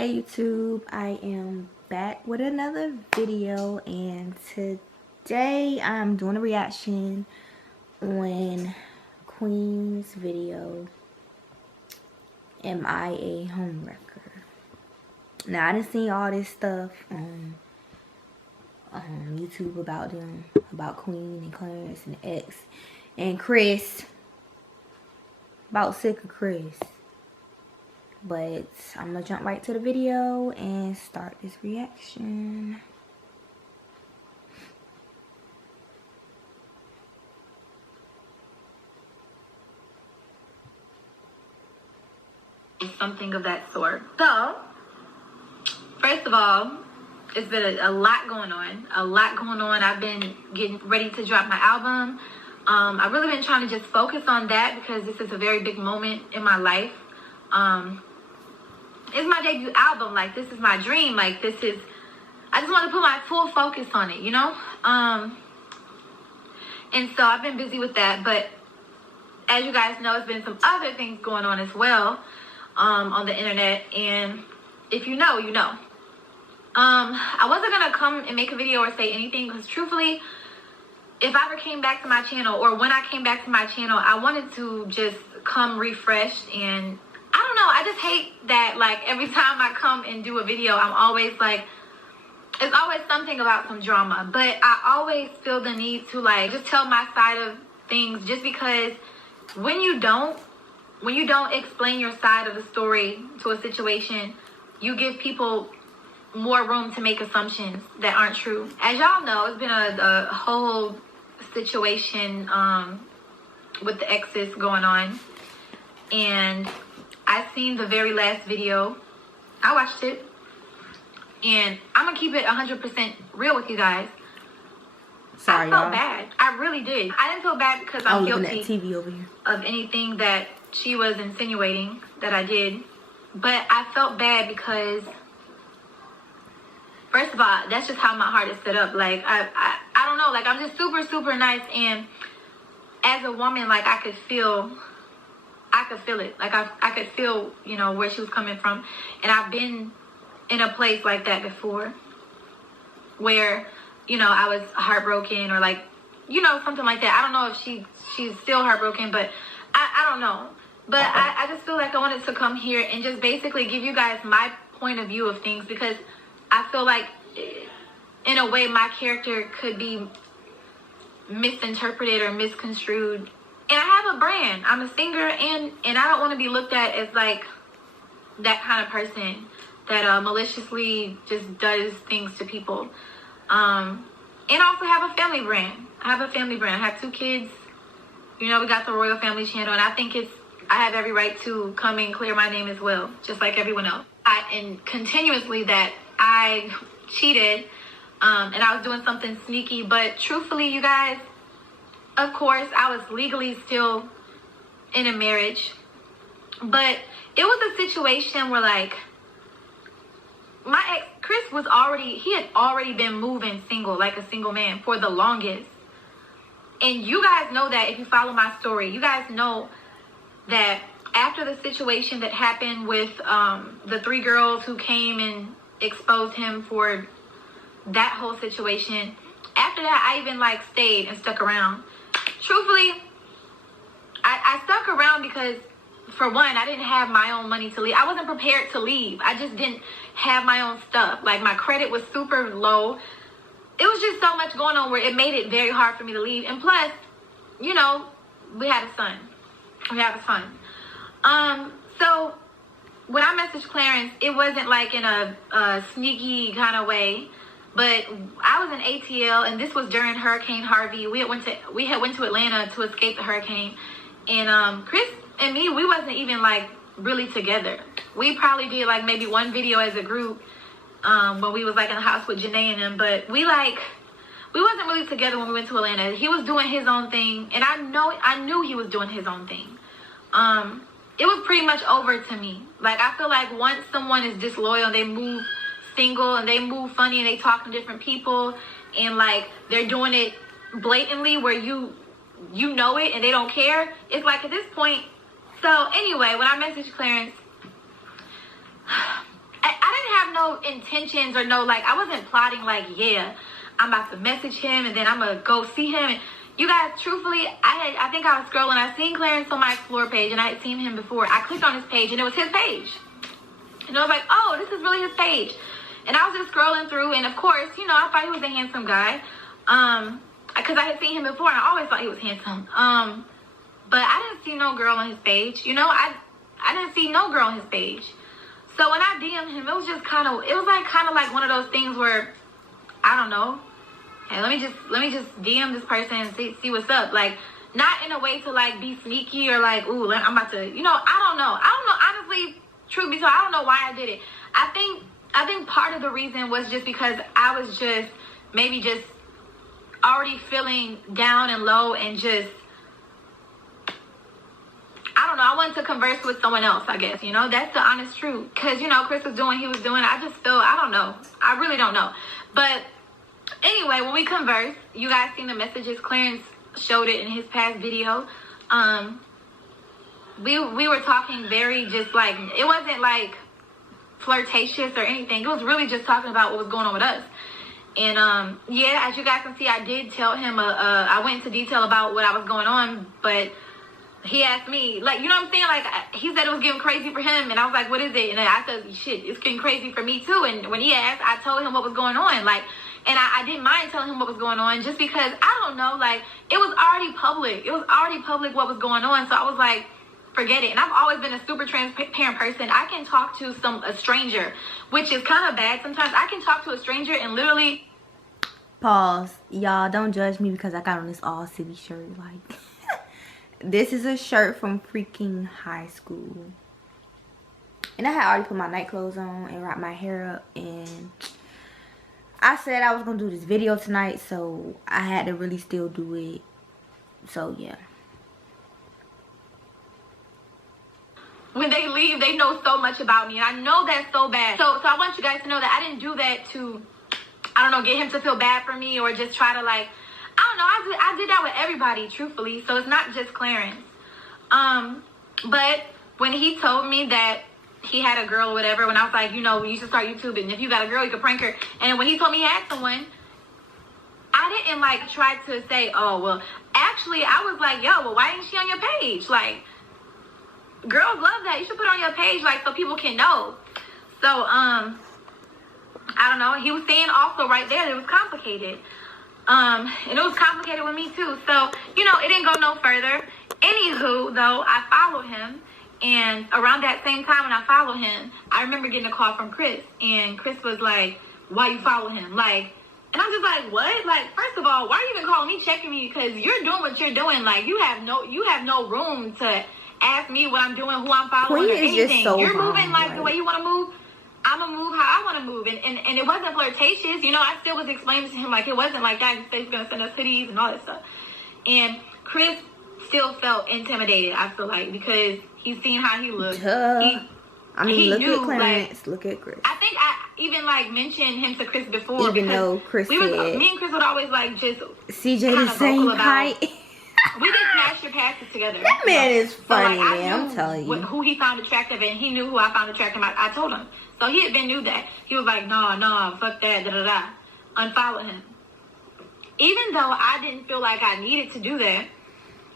Hey YouTube, I am back with another video, and today I'm doing a reaction on Queen's video, Am I a Homewrecker? Now I done seen all this stuff on YouTube about them, about Queen and Clarence and X and Chris. About sick of Chris. But I'm gonna jump right to the video and start this reaction. Something of that sort. So, first of all, it's been a lot going on. I've been getting ready to drop my album. I've really been trying to just focus on that because this is a very big moment in my life. It's my debut album. Like, this is my dream. Like, I just want to put my full focus on it, you know? And so I've been busy with that. But as you guys know, there's been some other things going on as well on the internet. And if you know, you know. I wasn't going to come and make a video or say anything because truthfully, if I ever came back to my channel or when I came back to my channel, I wanted to just come refreshed. And I don't know, I just hate that, like, every time I come and do a video, I'm always like, it's always something about some drama. But I always feel the need to, like, just tell my side of things, just because when you don't explain your side of the story to a situation, you give people more room to make assumptions that aren't true. As y'all know, it's been a whole situation with the exes going on, and I seen the very last video. I watched it, and I'm gonna keep it 100% real with you guys. Sorry, I felt bad. I really did. I didn't feel bad because I'm guilty at TV over here. of anything that she was insinuating that I did, but I felt bad because, first of all, that's just how my heart is set up. Like, I don't know. Like, I'm just super, super nice. And as a woman, like, I could feel it. Like, I could feel, you know, where she was coming from. And I've been in a place like that before where, you know, I was heartbroken or, like, you know, something like that. I don't know if she's still heartbroken, but I don't know. But I just feel like I wanted to come here and just basically give you guys my point of view of things, because I feel like, in a way, my character could be misinterpreted or misconstrued. And I have a brand. I'm a singer, and I don't want to be looked at as, like, that kind of person that maliciously just does things to people. And I also have a family brand. I have 2 kids. You know, we got the Royal Family channel, and I think I have every right to come and clear my name as well, just like everyone else. And continuously that I cheated, and I was doing something sneaky. But truthfully, you guys, of course, I was legally still in a marriage. But it was a situation where, like, my ex, Chris, he had already been moving single, like a single man, for the longest. And you guys know that if you follow my story. You guys know that after the situation that happened with the 3 girls who came and exposed him for that whole situation, after that, I even, like, stayed and stuck around. Truthfully, I stuck around because, for one, I didn't have my own money to leave. I wasn't prepared to leave. I just didn't have my own stuff. Like, my credit was super low. It was just so much going on where it made it very hard for me to leave. And plus, you know, we have a son. So when I messaged Clarence, it wasn't like in a sneaky kind of way, but I was in ATL, and this was during Hurricane Harvey. We had went to Atlanta to escape the hurricane, and Chris and me, we wasn't even, like, really together. We probably did, like, maybe one video as a group when we was, like, in the house with Janae and them, but we wasn't really together when we went to Atlanta. He was doing his own thing, and I knew he was doing his own thing. It was pretty much over to me. Like, I feel like once someone is disloyal and they move single and they move funny and they talk to different people and, like, they're doing it blatantly where you know it and they don't care, it's like, at this point. So anyway, when I messaged Clarence, I have no intentions or no, like, I wasn't plotting, like, yeah, I'm about to message him and then I'm going to go see him. And you guys, truthfully, I think I was scrolling. I seen Clarence on my Explore page, and I had seen him before. I clicked on his page, and it was his page. And I was like, oh, this is really his page. And I was just scrolling through, and of course, you know, I thought he was a handsome guy. Because I had seen him before, and I always thought he was handsome. But I didn't see no girl on his page. You know, I didn't see no girl on his page. So when I DM'd him, it was kind of like one of those things where, I don't know. Hey, let me just DM this person and see what's up. Like, not in a way to, like, be sneaky or, like, ooh, I'm about to, you know, I don't know. Honestly, truth be told, I don't know why I did it. I think part of the reason was just because I was maybe already feeling down and low and just, I don't know, I wanted to converse with someone else, I guess, you know, that's the honest truth. Because, you know, Chris was doing what he was doing. I just feel, I don't know. I really don't know. But anyway, when we conversed, you guys seen the messages. Clarence showed it in his past video. We were talking very just like, it wasn't like flirtatious or anything. It was really just talking about what was going on with us. And yeah, as you guys can see, I did tell him, I went into detail about what I was going on, but he asked me, like, you know what I'm saying? Like, he said it was getting crazy for him, and I was like, what is it? And I said, shit, it's getting crazy for me too. And when he asked, I told him what was going on, like, and I didn't mind telling him what was going on, just because, I don't know, like, it was already public. It was already public what was going on, so I was like, forget it. And I've always been a super transparent person. I can talk to a stranger, which is kind of bad sometimes. I can talk to a stranger and literally... Pause. Y'all, don't judge me because I got on this All City shirt. Like, this is a shirt from freaking high school. And I had already put my night clothes on and wrapped my hair up. And I said I was going to do this video tonight, so I had to really still do it. So, yeah. When they leave, they know so much about me, and I know that's so bad. So I want you guys to know that I didn't do that to, I don't know, get him to feel bad for me or just try to, like, I don't know. I did that with everybody, truthfully. So it's not just Clarence. But when he told me that he had a girl or whatever, when I was like, you know, you should start YouTube, and if you got a girl, you can prank her. And when he told me he had someone, I didn't, like, try to say, oh, well, actually, I was like, yo, well, why isn't she on your page? Like, girls love that. You should put it on your page, like, so people can know. So, I don't know. He was saying also right there that it was complicated. And it was complicated with me, too. So, you know, it didn't go no further. Anywho, though, I followed him. And around that same time when I followed him, I remember getting a call from Chris. And Chris was like, why you follow him? Like, and I'm just like, what? Like, first of all, why are you even calling me, checking me? Because you're doing what you're doing. Like, you have no room to ask me what I'm doing, who I'm following, or anything. So you're moving like the way you want to move. I'm gonna move how I want to move, and it wasn't flirtatious. You know, I still was explaining to him like it wasn't like that. He's gonna send us hoodies and all that stuff. And Chris still felt intimidated. I feel like because he's seen how he looked. I mean, look at Clarence. Like, look at Chris. I think I even like mentioned him to Chris before, even though Chris me and Chris would always like just CJ the same height. We did Smash Your Passes together. That man is funny, so, like, man. I'm telling you. Who he found attractive, and he knew who I found attractive. I told him. So he had been knew that. He was like, no, fuck that, da-da-da. Unfollow him. Even though I didn't feel like I needed to do that,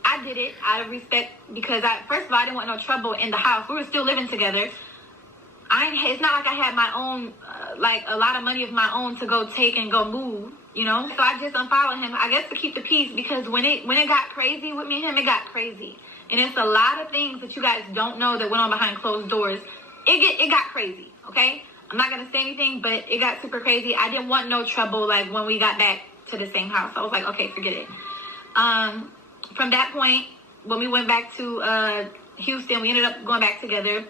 I did it out of respect because, first of all, I didn't want no trouble in the house. We were still living together. It's not like I had my own, like, a lot of money of my own to go take and go move. You know, so I just unfollowed him, I guess, to keep the peace, because when it got crazy with me and him, it got crazy. And it's a lot of things that you guys don't know that went on behind closed doors. It got crazy, okay? I'm not going to say anything, but it got super crazy. I didn't want no trouble, like, when we got back to the same house. I was like, okay, forget it. From that point, when we went back to Houston, we ended up going back together.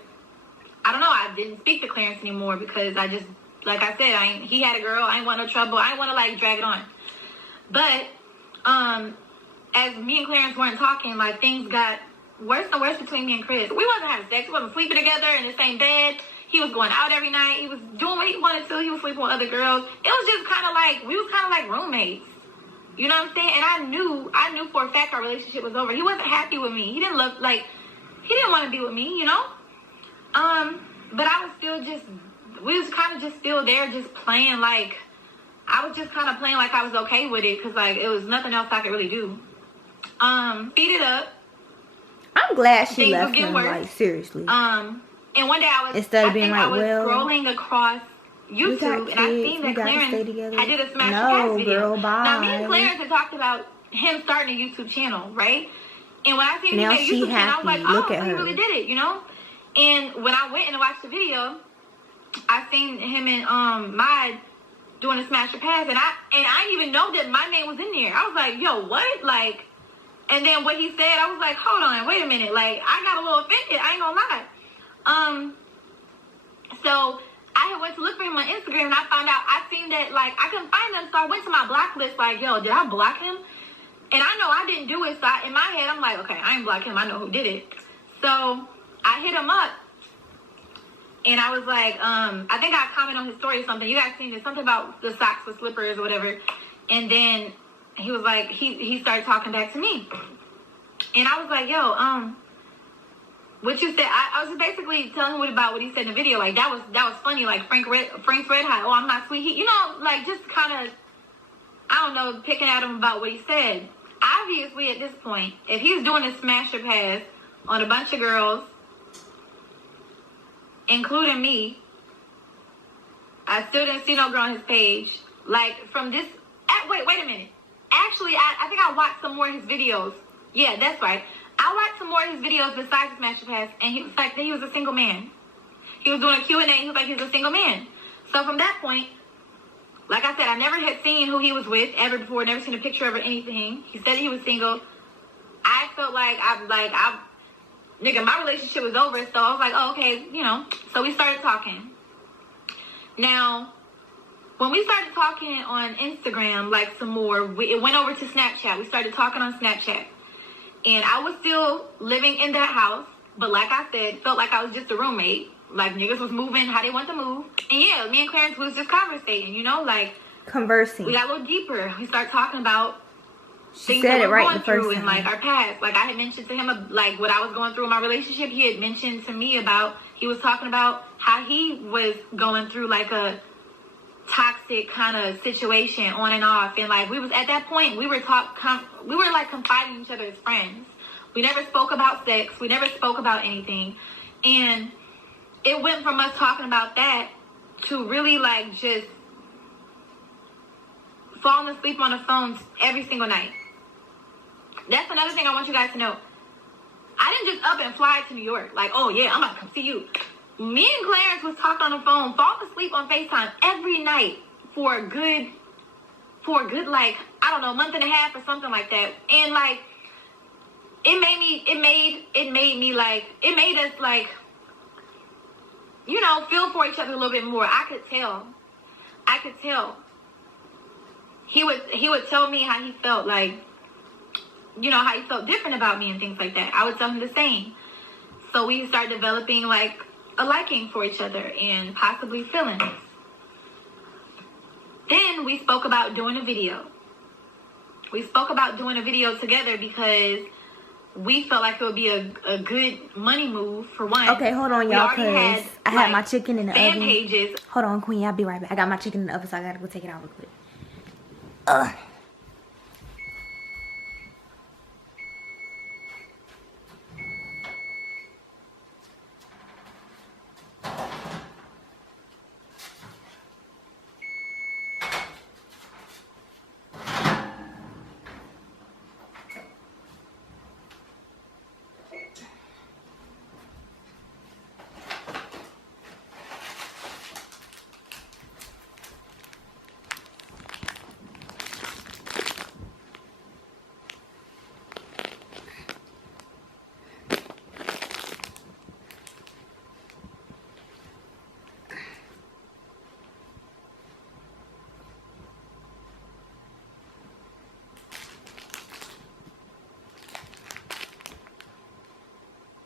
I don't know, I didn't speak to Clarence anymore because I just... Like I said, he had a girl. I didn't want no trouble. I didn't want to, like, drag it on. But as me and Clarence weren't talking, like, things got worse and worse between me and Chris. We wasn't having sex. We wasn't sleeping together in the same bed. He was going out every night. He was doing what he wanted to. He was sleeping with other girls. It was just kind of like, we was kind of like roommates. You know what I'm saying? And I knew for a fact our relationship was over. He wasn't happy with me. He didn't want to be with me, you know? But I was still just we was kind of just still there, just playing like, I was just kind of playing like I was okay with it, because like it was nothing else I could really do. Feed it up. I'm glad she Things left would get him, worse. like, seriously. And one day I was, Instead of being I like, was well, scrolling across YouTube, and I seen that Clarence, I did a Smash Your Pass video. Girl, bye. Now, me and Clarence had talked about him starting a YouTube channel, right? And when I seen him Now make a YouTube channel, I was like, Look oh, at he her. really did it, you know? And when I went and watched the video, I seen him and Mod doing a Smash Your Pass, and I didn't even know that my name was in there. I was like, yo, what? Like, and then what he said, I was like, hold on, wait a minute. Like, I got a little offended. I ain't gonna lie. So I had went to look for him on Instagram, and I found out, I seen that, like, I couldn't find him, so I went to my block list, like, yo, did I block him? And I know I didn't do it, so in my head, I'm like, okay, I ain't block him, I know who did it. So I hit him up, and I was like, I think I commented on his story or something. You guys seen it, something about the socks with slippers or whatever. And then he was like, he started talking back to me. And I was like, yo, what you said, I was just basically telling him about what he said in the video. Like, that was funny. Like, Frank's Red Hot, oh, I'm not sweet. You know, like, just kind of, I don't know, picking at him about what he said. Obviously, at this point, if he's doing a Smash Your Pass on a bunch of girls, including me, I still didn't see no girl on his page. Like, from this, wait a minute. Actually, I think I watched some more of his videos. Yeah, that's right. I watched some more of his videos besides the Smash Your Pass, and he was like, he was a single man. He was doing a Q&A, he was like, he's a single man. So from that point, like I said, I never had seen who he was with ever before, never seen a picture of or anything. He said he was single. I felt like, nigga, my relationship was over, so I was like, oh, okay, you know. So we started talking. Now, when we started talking on Instagram, like some more, it went over to Snapchat. We started talking on Snapchat. And I was still living in that house, but like I said, felt like I was just a roommate. Like, niggas was moving how they want to move. And yeah, me and Clarence was just conversating, you know, like, conversing. We got a little deeper. We started talking about She things said that it we're right going the first through time. in, like, our past. Like, I had mentioned to him, like, what I was going through in my relationship. He had mentioned to me about, he was talking about how he was going through, like, a toxic kind of situation on and off. And, like, we was, at that point, we were like, confiding in each other as friends. We never spoke about sex. We never spoke about anything. And it went from us talking about that to really, like, just falling asleep on the phone every single night. That's another thing I want you guys to know. I didn't just up and fly to New York. Like, oh, yeah, I'm about to come see you. Me and Clarence was talking on the phone, falling asleep on FaceTime every night for a good, like, I don't know, month and a half or something like that. And, like, it made us, like, you know, feel for each other a little bit more. I could tell. He would tell me how he felt, like, you know, how he felt different about me and things like that. I would tell him the same. So we started developing, like, a liking for each other and possibly feelings. Then we spoke about doing a video. We spoke about doing a video together because we felt like it would be a good money move for one. Okay, hold on, y'all, because I had my chicken in the fan oven. Pages. Hold on, Queen, I'll be right back. I got my chicken in the oven, so I gotta go take it out real quick.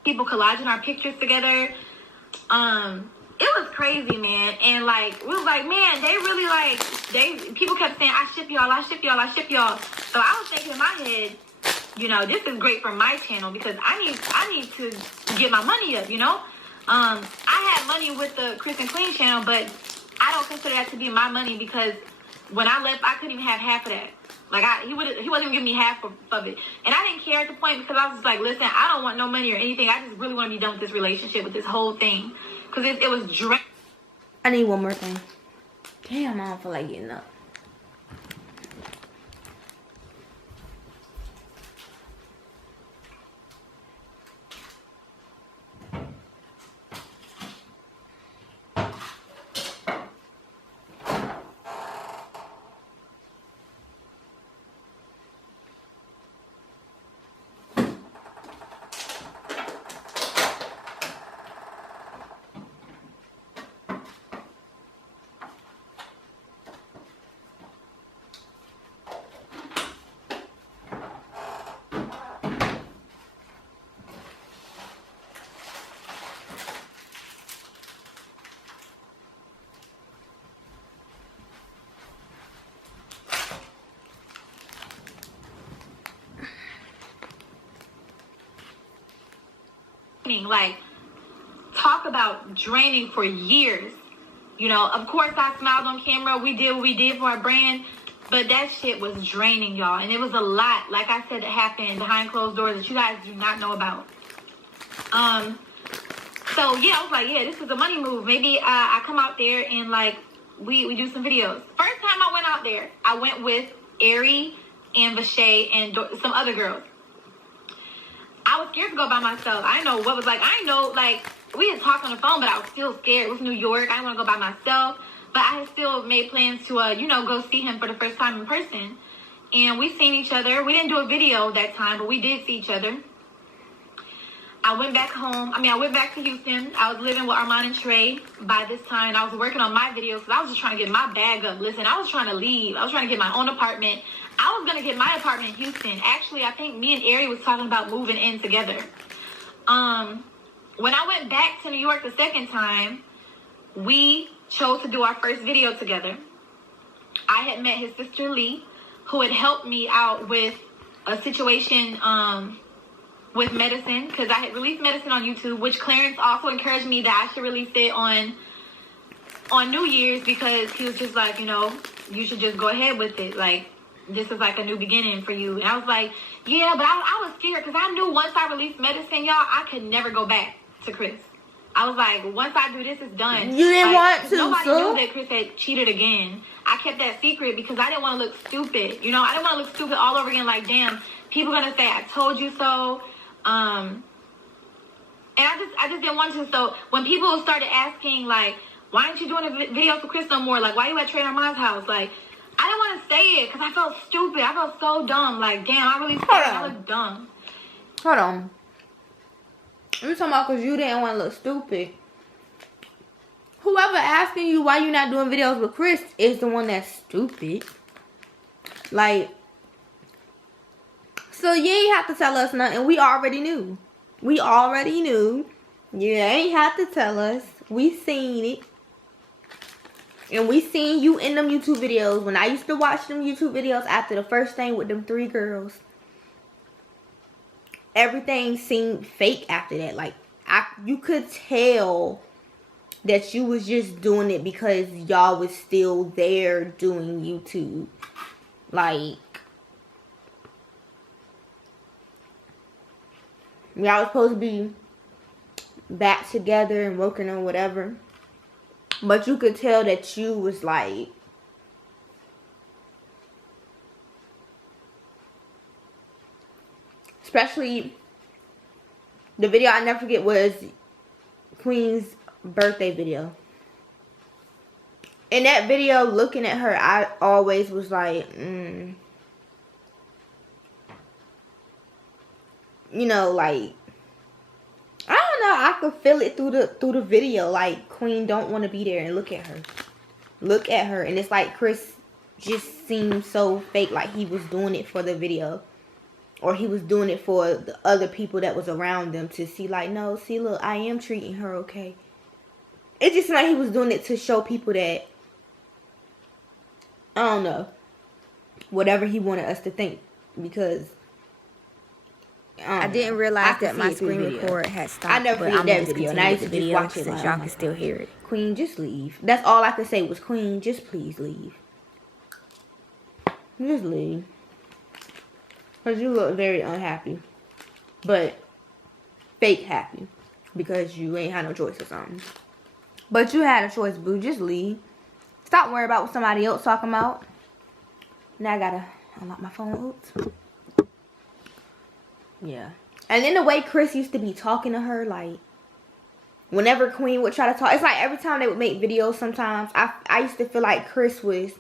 People collaging our pictures together. It was crazy, man. And, like, we was like, man, they really, like, people kept saying, I ship y'all. So I was thinking in my head, you know, this is great for my channel because I need to get my money up, you know. I had money with the Chris and Queen channel, but I don't consider that to be my money because when I left, I couldn't even have half of that. Like, he wasn't even giving me half of it. And I didn't care at the point because I was just like, listen, I don't want no money or anything. I just really want to be done with this relationship, with this whole thing. Because it was draining. I need one more thing. Damn, I don't feel like getting up. Like, talk about draining for years. You know, of course I smiled on camera. We did what we did for our brand. But that shit was draining, y'all. And it was a lot, like I said, that happened behind closed doors that you guys do not know about. So, yeah, I was like, yeah, this is a money move. Maybe I come out there and, like, we do some videos. First time I went out there, I went with Ari and Vashay and some other girls. I was scared to go by myself. I didn't know what was like. I didn't know, like, we had talked on the phone, but I was still scared. It was New York. I didn't want to go by myself. But I had still made plans to, go see him for the first time in person. And we seen each other. We didn't do a video that time, but we did see each other. I went back home. I went back to Houston. I was living with Armand and Trey by this time. I was working on my videos because I was just trying to get my bag up. Listen, I was trying to leave. I was trying to get my own apartment. I was going to get my apartment in Houston. Actually, I think me and Ari was talking about moving in together. When I went back to New York the second time, we chose to do our first video together. I had met his sister Lee, who had helped me out with a situation with medicine, because I had released medicine on YouTube, which Clarence also encouraged me that I should release it on New Year's, because he was just like, you should just go ahead with it. Like, this is like a new beginning for you. And I was like, yeah, but I was scared because I knew once I released medicine, y'all, I could never go back to Chris. I was like, once I do this, it's done. You didn't want to, nobody knew that Chris had cheated again. I kept that secret because I didn't want to look stupid. I didn't want to look stupid all over again. Like, damn, people are going to say, I told you so. And I just didn't want to. So when people started asking, like, why aren't you doing a video for Chris no more? Like, why you at Trey Armand's house? Like, I didn't want to say it because I felt stupid. I felt so dumb. Like, damn, I really felt I look dumb. Hold on. You talking about because you didn't want to look stupid. Whoever asking you why you not doing videos with Chris is the one that's stupid. Like, so you ain't have to tell us nothing. We already knew. We already knew. You ain't have to tell us. We seen it. And we seen you in them YouTube videos. When I used to watch them YouTube videos after the first thing with them 3 girls, everything seemed fake after that. Like, you could tell that you was just doing it because y'all was still there doing YouTube. Like, y'all was supposed to be back together and working on whatever. But you could tell that you was like, especially the video I never forget was Queen's birthday video. In that video, looking at her, I always was like, like, I don't know, I could feel it through the video. Like, Queen don't want to be there, and look at her. Look at her. And it's like Chris just seemed so fake, like he was doing it for the video. Or he was doing it for the other people that was around them to see, like, no, see, look, I am treating her okay. It just seemed like he was doing it to show people that, I don't know, whatever he wanted us to think. Because I didn't realize that my screen record had stopped. I never forget that video, and I used to just watch it since y'all can still hear it. Queen, just leave. That's all I could say was, Queen, just please leave. Just leave. Because you look very unhappy. But fake happy. Because you ain't had no choice or something. But you had a choice, boo. Just leave. Stop worrying about what somebody else talking about. Now I gotta unlock my phone. Oops. Yeah. And then the way Chris used to be talking to her, like, whenever Queen would try to talk, it's like every time they would make videos sometimes, I used to feel like Chris was,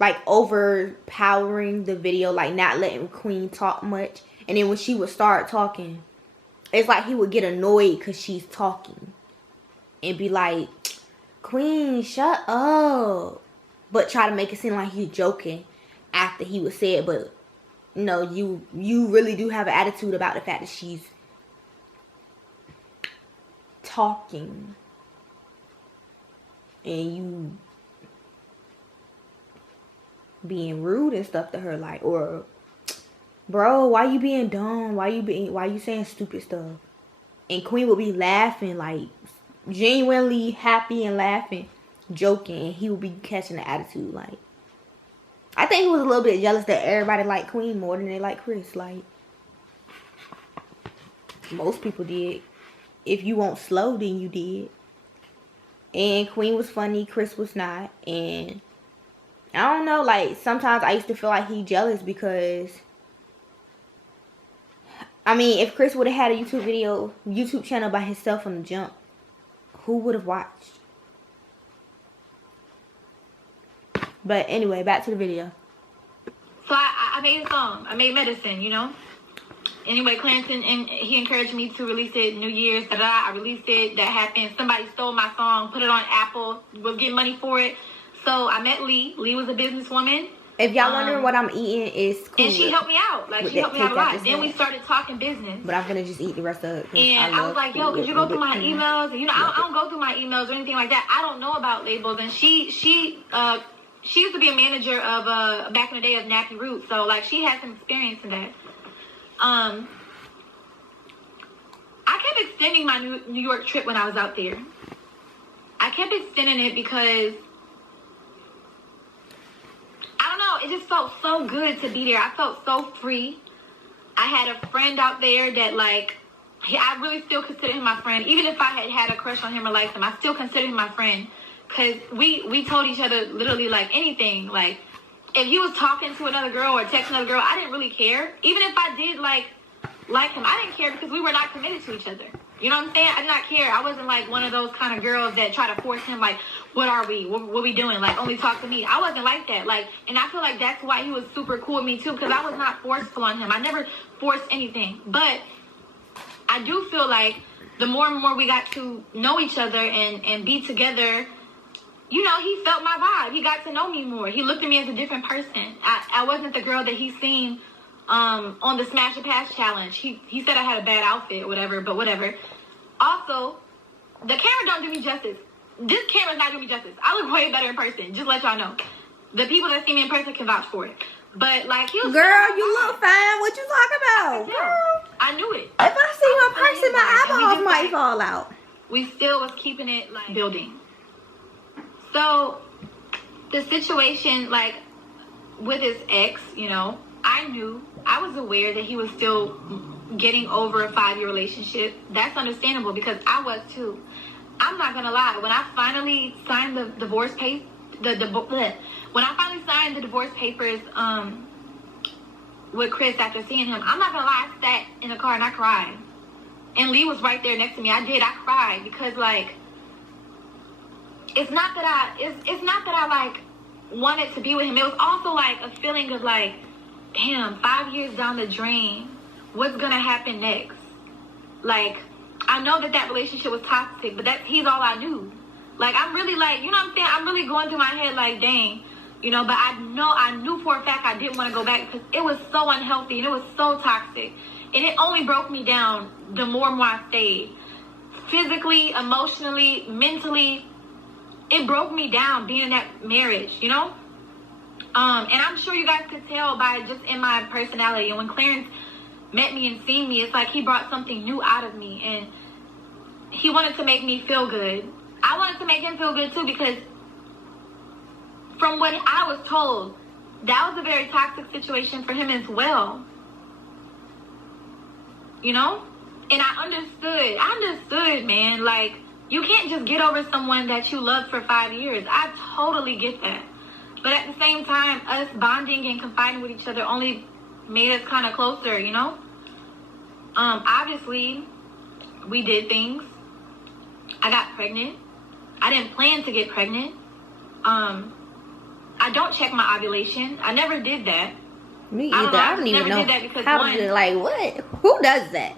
like, overpowering the video, like, not letting Queen talk much. And then when she would start talking, it's like he would get annoyed because she's talking. And be like, Queen, shut up. But try to make it seem like he's joking after he would say it. But, no, you really do have an attitude about the fact that she's talking. And you being rude and stuff to her, like, or, bro, why you being dumb? Why you saying stupid stuff? And Queen would be laughing, like, genuinely happy and laughing, joking, and he would be catching the attitude. Like, I think he was a little bit jealous that everybody liked Queen more than they liked Chris. Like, most people did. If you want slow, then you did. And Queen was funny, Chris was not. And I don't know, like, sometimes I used to feel like he jealous because, I mean, if Chris would have had a YouTube channel by himself from the jump, who would have watched? But anyway, back to the video. So I made a song. I made Medicine, you know? Anyway, Clarence, and he encouraged me to release it New Year's. I released it. That happened. Somebody stole my song, put it on Apple, was getting money for it. So I met Lee. Lee was a businesswoman. If y'all wondering what I'm eating, is cool. And she helped me out. Like, she helped me out a lot. Then we started talking business. But I'm going to just eat the rest of it. And I was like, yo, could you go through my emails? And, you know, I don't go through my emails or anything like that. I don't know about labels. And she used to be a manager of, back in the day, of Nappy Roots. So, like, she had some experience in that. I kept extending my New York trip when I was out there. I kept extending it because, I don't know, it just felt so good to be there. I felt so free. I had a friend out there that, like, I really still consider him my friend. Even if I had a crush on him or liked him, I still consider him my friend. Because we told each other literally, like, anything. Like, if he was talking to another girl or texting another girl, I didn't really care. Even if I did, like him, I didn't care because we were not committed to each other. You know what I'm saying? I did not care. I wasn't, like, one of those kind of girls that try to force him, like, what are we? What we doing? Like, only talk to me. I wasn't like that. Like, and I feel like that's why he was super cool with me, too, because I was not forceful on him. I never forced anything. But I do feel like the more and more we got to know each other and be together, you know, he felt my vibe. He got to know me more. He looked at me as a different person. I wasn't the girl that he seen on the Smash or Pass challenge. He said I had a bad outfit or whatever, but whatever. Also, the camera don't do me justice. This camera's not doing me justice. I look way better in person. Just let y'all know. The people that see me in person can vouch for it. But, like, he was... Girl, you look fine. What you talking about? Girl, I knew it. If I see you in person, my eyeballs might fall out. We still was keeping it, like, building. So, the situation, like, with his ex, you know, I was aware that he was still getting over a 5-year relationship. That's understandable because I was too. I'm not gonna lie. When I finally signed the divorce papers, when I finally signed the divorce papers with Chris after seeing him, I'm not gonna lie. I sat in the car and I cried. And Lee was right there next to me. I cried because, like, it's not that I like wanted to be with him. It was also like a feeling of, like, damn, 5 years down the drain, what's gonna happen next? Like, I know that relationship was toxic, but he's all I knew. Like, I'm really, like, you know what I'm saying? I'm really going through my head like, dang, you know, but I knew for a fact I didn't want to go back because it was so unhealthy and it was so toxic. And it only broke me down the more and more I stayed. Physically, emotionally, mentally, it broke me down being in that marriage, you know? And I'm sure you guys could tell by just in my personality. And when Clarence met me and seen me, it's like he brought something new out of me, and he wanted to make me feel good. I wanted to make him feel good too, because from what I was told, that was a very toxic situation for him as well. You know? And I understood, man. Like, you can't just get over someone that you loved for 5 years. I totally get that. But at the same time, us bonding and confiding with each other only made us kind of closer, you know? Obviously, we did things. I got pregnant. I didn't plan to get pregnant. I don't check my ovulation. I never did that. Me either. I don't even know. Did that because like, what? Who does that?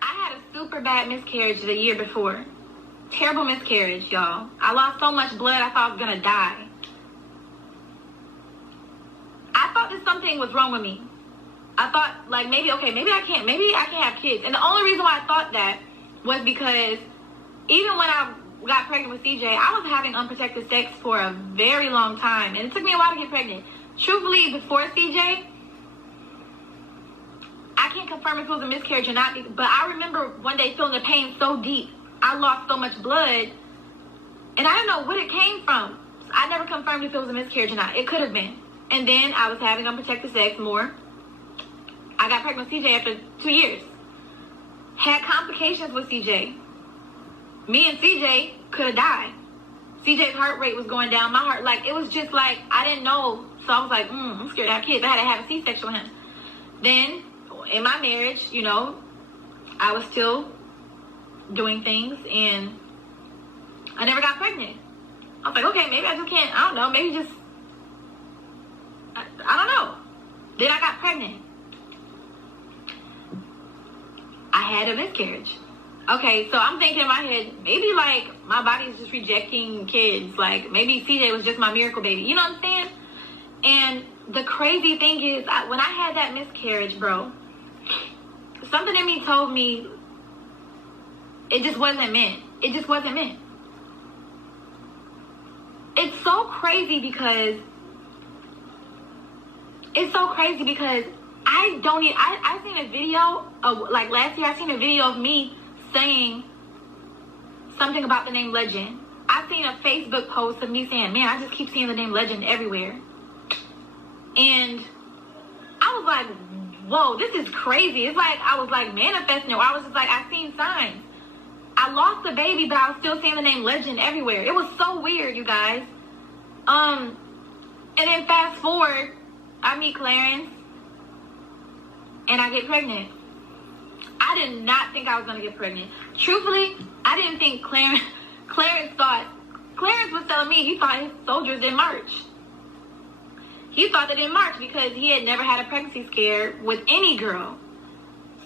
I had a super bad miscarriage the year before. Terrible miscarriage, y'all. I lost so much blood, I thought I was gonna die. I thought that something was wrong with me. I thought, like, maybe I can't have kids. And the only reason why I thought that was because even when I got pregnant with CJ, I was having unprotected sex for a very long time, and it took me a while to get pregnant. Truthfully, before CJ, I can't confirm if it was a miscarriage or not, but I remember one day feeling the pain so deep. I lost so much blood, and I didn't know what it came from. I never confirmed if it was a miscarriage or not. It could have been. And then I was having unprotected sex more. I got pregnant with CJ after 2 years. Had complications with CJ. Me and CJ could have died. CJ's heart rate was going down. My heart, like, it was just like, I didn't know. So I was like, I'm scared to have kids. I had to have a C-section with him. Then, in my marriage, you know, I was still doing things, and I never got pregnant. I was like, okay, maybe I just can't, I don't know, maybe just, I don't know. Then I got pregnant. I had a miscarriage. Okay, so I'm thinking in my head, maybe, like, my body is just rejecting kids. Like, maybe CJ was just my miracle baby. You know what I'm saying? And the crazy thing is, when I had that miscarriage, bro, something in me told me it just wasn't meant. It just wasn't meant. It's so crazy because I seen a video of, like, last year, I seen a video of me saying something about the name Legend. I seen a Facebook post of me saying, man, I just keep seeing the name Legend everywhere. And I was like, whoa, this is crazy. It's like I was like manifesting it. I was just like, I seen signs. I lost the baby, but I was still seeing the name Legend everywhere. It was so weird, you guys. And then fast forward, I meet Clarence, and I get pregnant. I did not think I was going to get pregnant. Truthfully, I didn't think Clarence was telling me he thought his soldiers didn't march. He thought they didn't march because he had never had a pregnancy scare with any girl.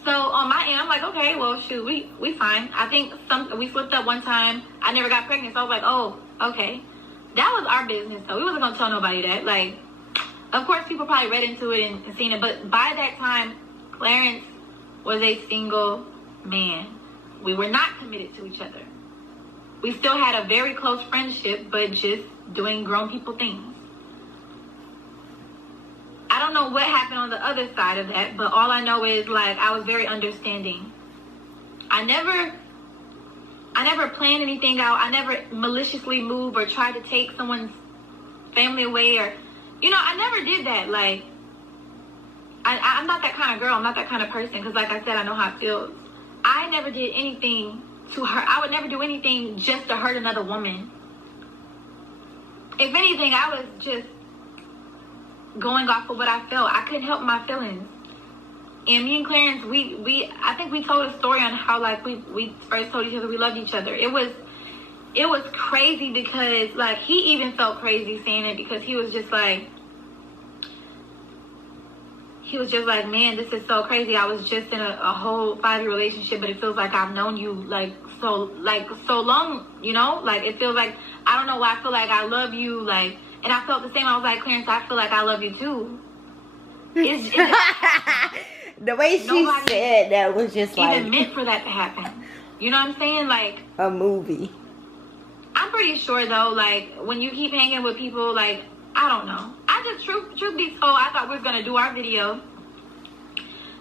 So on my end, I'm like, okay, well, shoot, we fine. I think we slipped up one time. I never got pregnant, so I was like, oh, okay. That was our business, so we wasn't going to tell nobody that. Like, of course, people probably read into it and seen it, but by that time, Clarence was a single man. We were not committed to each other. We still had a very close friendship, but just doing grown people things. I don't know what happened on the other side of that, but all I know is, like, I was very understanding. I never planned anything out. I never maliciously moved or tried to take someone's family away, or, you know, I never did that. Like, I'm not that kind of girl. I'm not that kind of person, because, like I said, I know how it feels. I never did anything to hurt. I would never do anything just to hurt another woman. If anything, I was just going off of what I felt. I couldn't help my feelings. And me and Clarence, I think we told a story on how, like, we first told each other we loved each other. It was crazy because, like, he even felt crazy saying it, because he was just like, man, this is so crazy. I was just in a whole 5-year relationship, but it feels like I've known you so long, you know? Like, it feels like, I don't know why I feel like I love you, like, and I felt the same. I was like, Clarence, I feel like I love you too. The way she said that was just like, even meant for that to happen. You know what I'm saying? Like, a movie. I'm pretty sure though, like, when you keep hanging with people, like, I don't know. I just, truth be told, I thought we were gonna do our video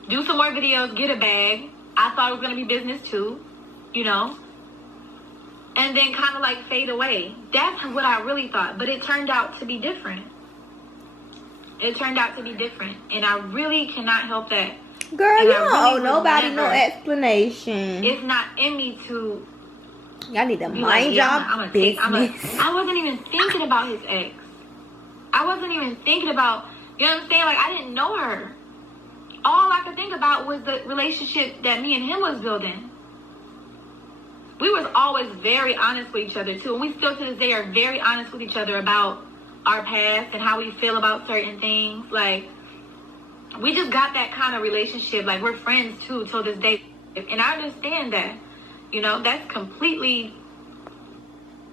do some more videos, get a bag. I thought it was going to be business too, you know. And then kind of like fade away. That's what I really thought. But it turned out to be different. It turned out to be different. And I really cannot help that. Girl, and you don't owe nobody no explanation. It's not in me to... Y'all need to mind y'all business. I wasn't even thinking about his ex. I wasn't even thinking about... You know what I'm saying? Like, I didn't know her. All I could think about was the relationship that me and him was building. We was always very honest with each other, too. And we still to this day are very honest with each other about our past and how we feel about certain things. Like, we just got that kind of relationship. Like, we're friends, too, till this day. And I understand that. You know, that's completely...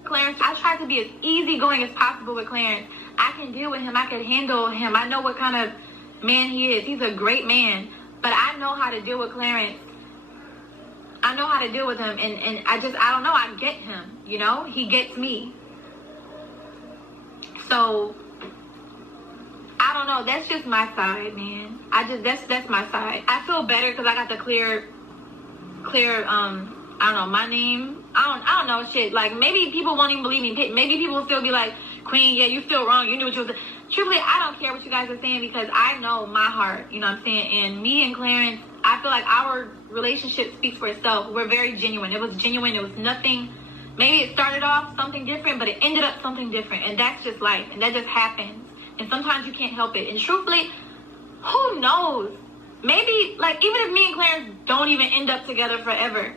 Clarence, I try to be as easygoing as possible with Clarence. I can deal with him. I can handle him. I know what kind of man he is. He's a great man. But I know how to deal with Clarence. I know how to deal with him. And I don't know. I get him, you know? He gets me. So, I don't know. That's just my side, man. That's my side. I feel better because I got the clear, I don't know, my name. I don't know, shit. Like, maybe people won't even believe me. Maybe people will still be like, Queen, yeah, you're still wrong. You knew what you was... Truthfully, I don't care what you guys are saying because I know my heart, you know what I'm saying? And me and Clarence, I feel like our relationship speaks for itself. We're very genuine. It was genuine. It was nothing... Maybe it started off something different, but it ended up something different. And that's just life. And that just happens. And sometimes you can't help it. And truthfully, who knows? Maybe, like, even if me and Clarence don't even end up together forever,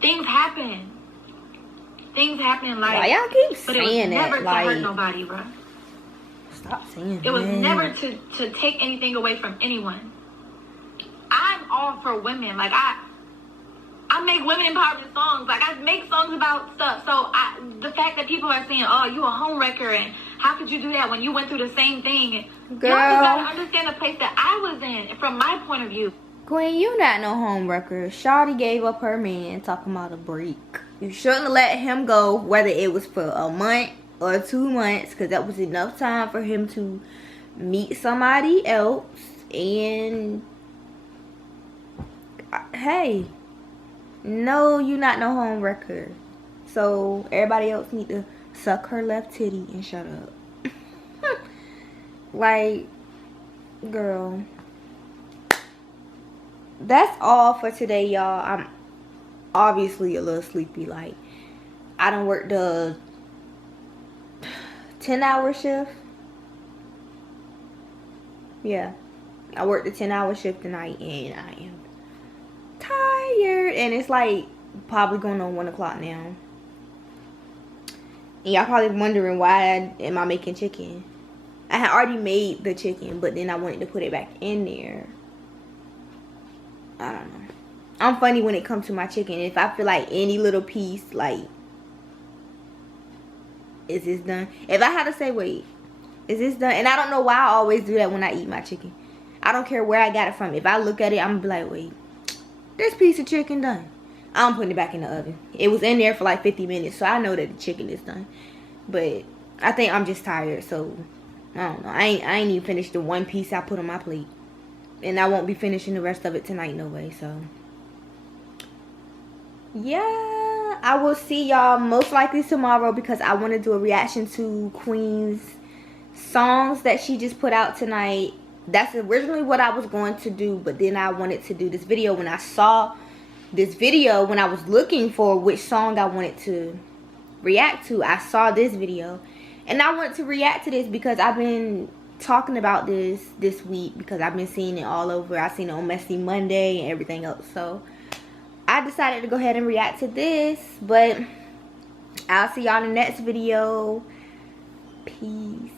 things happen. Things happen in life. Why y'all keep but it was saying never that? to hurt nobody, bro. Stop saying that. It was never to take anything away from anyone. I'm all for women. Like, I make women empowerment songs. Like, I make songs about stuff. So, the fact that people are saying, oh, you a homewrecker, and how could you do that when you went through the same thing? Girl. Y'all just gotta understand the place that I was in, from my point of view. Queen, you not no homewrecker. Shawty gave up her man talking about a break. You shouldn't have let him go, whether it was for a month or 2 months, because that was enough time for him to meet somebody else. And, hey, no, you not no homewrecker. So, everybody else need to suck her left titty and shut up. Like, girl. That's all for today, y'all. I'm obviously a little sleepy. Like, I done worked the 10-hour shift. Yeah, I worked the 10-hour shift tonight, and I am tired. And it's like probably going on 1 o'clock now. And y'all probably wondering why am I making chicken. I had already made the chicken, but then I wanted to put it back in there. I don't know. I'm funny when it comes to my chicken. If I feel like any little piece, like, is this done? If I had to say, wait, is this done? And I don't know why I always do that when I eat my chicken. I don't care where I got it from. If I look at it, I'm going to be like, wait, this piece of chicken done. I'm putting it back in the oven. It was in there for like 50 minutes, so I know that the chicken is done. But I think I'm just tired, so I don't know. I ain't even finished the one piece I put on my plate. And I won't be finishing the rest of it tonight no way, so. Yeah, I will see y'all most likely tomorrow because I want to do a reaction to Queen's songs that she just put out tonight. That's originally what I was going to do, but then I wanted to do this video. When I saw this video, when I was looking for which song I wanted to react to, I saw this video. And I wanted to react to this because I've been talking about this week because I've been seeing it all over. I've seen it on Messy Monday and everything else. So I decided to go ahead and react to this. But I'll see y'all in the next video. Peace.